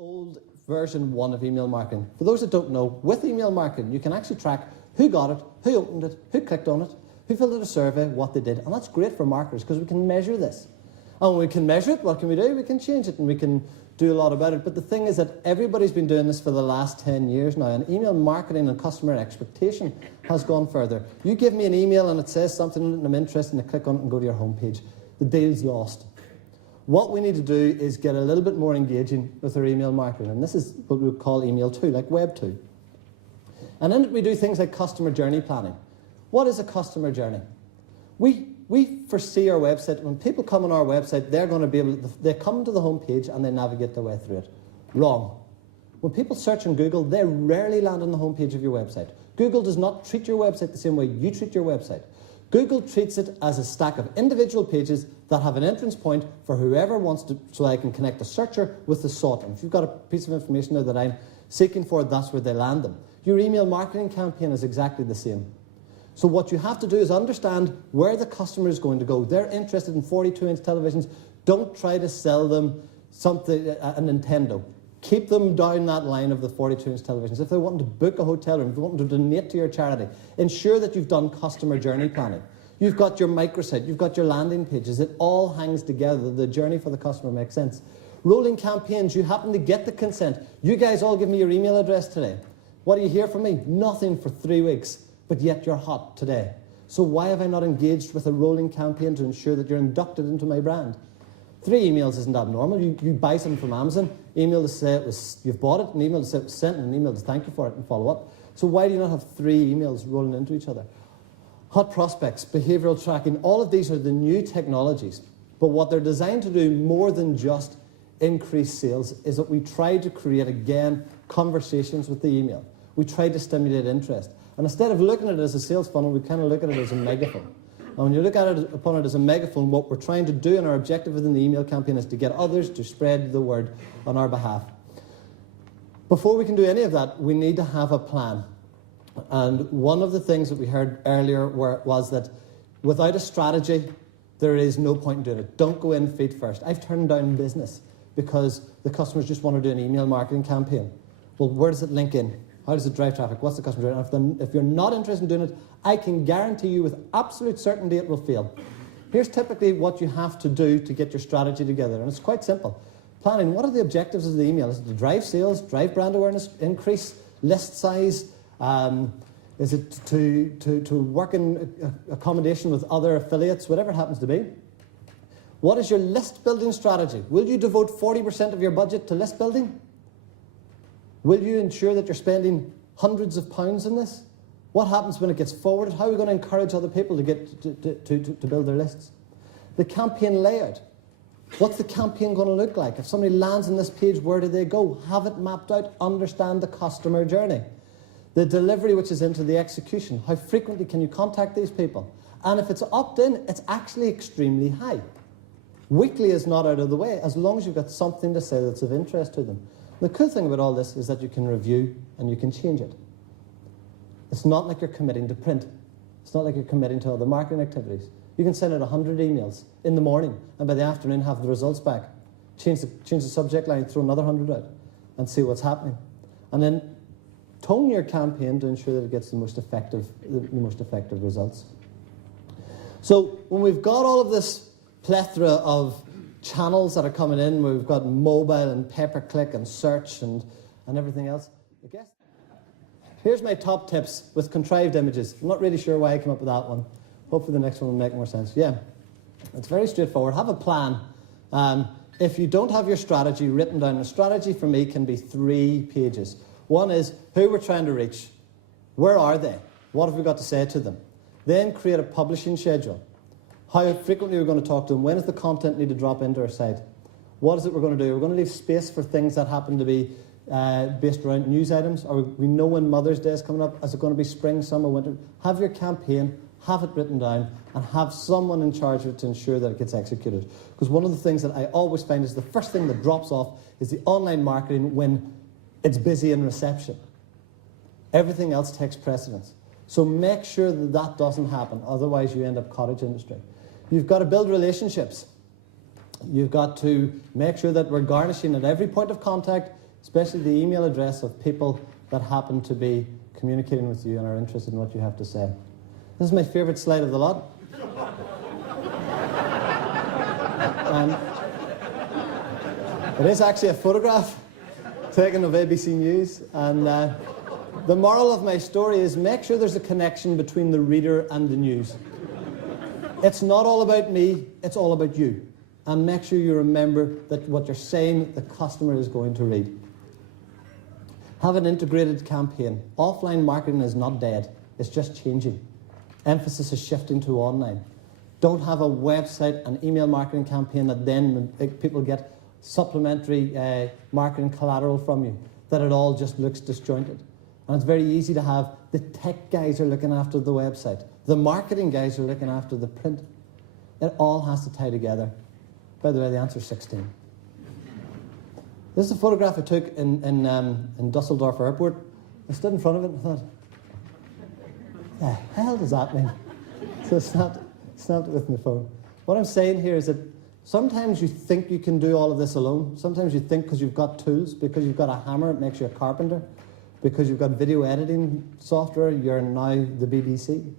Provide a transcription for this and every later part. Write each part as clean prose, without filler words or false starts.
old version 1 of email marketing. For those that don't know, with email marketing, you can actually track who got it, who opened it, who clicked on it, who filled out a survey, what they did. And that's great for marketers because we can measure this. And when we can measure it, what can we do? We can change it and we can do a lot about it. But the thing is that everybody's been doing this for the last 10 years now, and email marketing and customer expectation has gone further. You give me an email and it says something and I'm interested and I click on it and go to your homepage. The deal's lost. What we need to do is get a little bit more engaging with our email marketing, and this is what we would call email 2, like web 2. And then we do things like customer journey planning. What is a customer journey? We foresee our website. When people come on our website, they're going to be able to, they come to the home page and they navigate their way through it. Wrong. When people search on Google, they rarely land on the home page of your website. Google does not treat your website the same way you treat your website. Google treats it as a stack of individual pages that have an entrance point for whoever wants to, so I can connect the searcher with the sought. And if you've got a piece of information there that I'm seeking for, that's where they land them. Your email marketing campaign is exactly the same. So what you have to do is understand where the customer is going to go. They're interested in 42-inch televisions. Don't try to sell them something, a Nintendo. Keep them down that line of the 42-inch televisions. If they want to book a hotel room, if they want to donate to your charity, ensure that you've done customer journey planning. You've got your microsite, you've got your landing pages. It all hangs together. The journey for the customer makes sense. Rolling campaigns, you happen to get the consent. You guys all give me your email address today. What do you hear from me? Nothing for 3 weeks, but yet you're hot today. So why have I not engaged with a rolling campaign to ensure that you're inducted into my brand? 3 emails isn't abnormal. You buy something from Amazon, email to say it was, you've bought it, an email to say it was sent, and an email to thank you for it and follow up. So why do you not have 3 emails rolling into each other? Hot prospects, behavioral tracking, all of these are the new technologies. But what they're designed to do more than just increase sales is that we try to create, again, conversations with the email. We try to stimulate interest. And instead of looking at it as a sales funnel, we kind of look at it as a megaphone. And when you look at it upon it as a megaphone, what we're trying to do and our objective within the email campaign is to get others to spread the word on our behalf. Before we can do any of that, we need to have a plan. And one of the things that we heard earlier was that without a strategy, there is no point in doing it. Don't go in feet first. I've turned down business because the customers just want to do an email marketing campaign. Well, where does it link in? How does it drive traffic? What's the customer doing? And if you're not interested in doing it, I can guarantee you with absolute certainty it will fail. Here's typically what you have to do to get your strategy together, and it's quite simple. Planning, what are the objectives of the email? Is it to drive sales, drive brand awareness, increase list size? Is it to work in accommodation with other affiliates, whatever it happens to be? What is your list building strategy? Will you devote 40% of your budget to list building? Will you ensure that you're spending hundreds of pounds in this? What happens when it gets forwarded? How are we going to encourage other people to get to build their lists? The campaign layout. What's the campaign going to look like? If somebody lands on this page, where do they go? Have it mapped out. Understand the customer journey. The delivery, which is into the execution. How frequently can you contact these people? And if it's opt-in, it's actually extremely high. Weekly is not out of the way, as long as you've got something to say that's of interest to them. The cool thing about all this is that you can review and you can change it. It's not like you're committing to print. It's not like you're committing to other marketing activities. You can send out 100 emails in the morning and by the afternoon have the results back. Change the subject line, throw another 100 out and see what's happening. And then tone your campaign to ensure that it gets the most effective results. So when we've got all of this plethora of channels that are coming in, we've got mobile and pay-per-click and search and everything else. I guess here's my top tips with contrived images. I'm not really sure why I came up with that one. Hopefully the next one will make more sense. Yeah, it's very straightforward. Have a plan. If you don't have your strategy written down, a strategy for me can be 3 pages. One is who we're trying to reach. Where are they? What have we got to say to them? Then create a publishing schedule. How frequently we're going to talk to them. When does the content need to drop into our site? What is it we're going to do? We're going to leave space for things that happen to be based around news items. Or we know when Mother's Day is coming up. Is it going to be spring, summer, winter? Have your campaign, have it written down, and have someone in charge of it to ensure that it gets executed. Because one of the things that I always find is the first thing that drops off is the online marketing when it's busy in reception. Everything else takes precedence. So make sure that that doesn't happen. Otherwise, you end up cottage industry. You've got to build relationships. You've got to make sure that we're garnishing at every point of contact. especially the email address of people that happen to be communicating with you and are interested in what you have to say. This is my favourite slide of the lot. It is actually a photograph taken of ABC News, and the moral of my story is make sure there's a connection between the reader and the news. It's not all about me, it's all about you. And make sure you remember that what you're saying, the customer is going to read. Have an integrated campaign. Offline marketing is not dead, it's just changing. Emphasis is shifting to online. Don't have a website and email marketing campaign that then people get supplementary marketing collateral from you, that it all just looks disjointed. And it's very easy to have the tech guys are looking after the website, the marketing guys are looking after the print. It all has to tie together. By the way, the answer is 16. This is a photograph I took in Dusseldorf Airport. I stood in front of it and thought, the hell does that mean? So I snapped it with my phone. What I'm saying here is that sometimes you think you can do all of this alone. Sometimes you think because you've got tools, because you've got a hammer, it makes you a carpenter. Because you've got video editing software, you're now the BBC.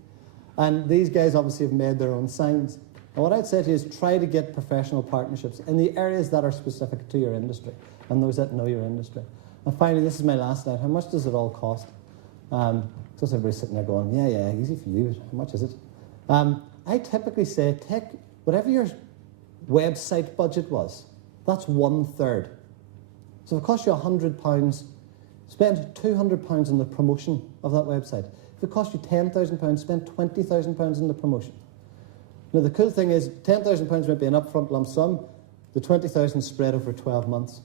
And these guys obviously have made their own signs. And what I'd say to you is try to get professional partnerships in the areas that are specific to your industry and those that know your industry. And finally, this is my last slide. How much does it all cost? Just everybody's sitting there going, yeah, easy for you. How much is it? I typically say take whatever your website budget was, that's 1/3. So if it costs you £100, spend £200 on the promotion of that website. If it costs you £10,000, spend £20,000 on the promotion. Now the cool thing is, £10,000 might be an upfront lump sum, the £20,000 spread over 12 months.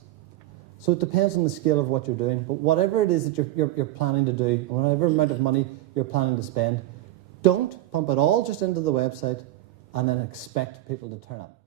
So it depends on the scale of what you're doing, but whatever it is that you're planning to do, whatever amount of money you're planning to spend, don't pump it all just into the website and then expect people to turn up.